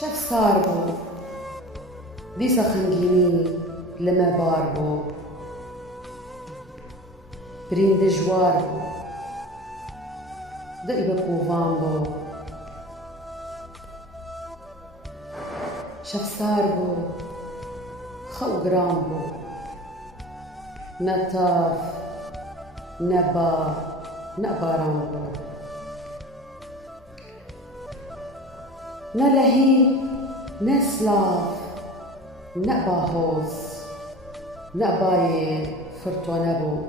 شاف صار بو دیسا خنگینی لما بار بو برین دجوار بو دقی بقوفان بو شاف صار بو خو گرام بو نطاف نبا نباران بو نلهی نسلاف نبا هوز نبای فرطانه بو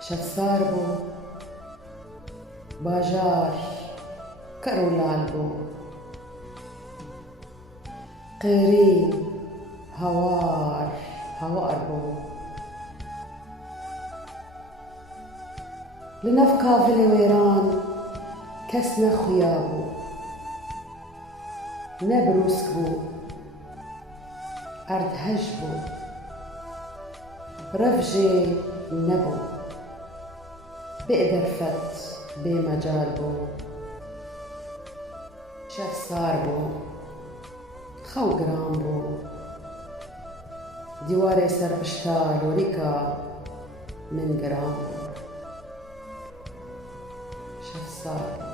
شاف صار بو باجار كرولال بو قيرين هوار بو لنفكا في الويران كسنا خيابو نبروسك بو أرض هجبو رفجي نبو بقدر فت بمجال بو شاف صار بو خو گرام بو دیواري سر بشتال وريكا من گرام بو شاف صار بو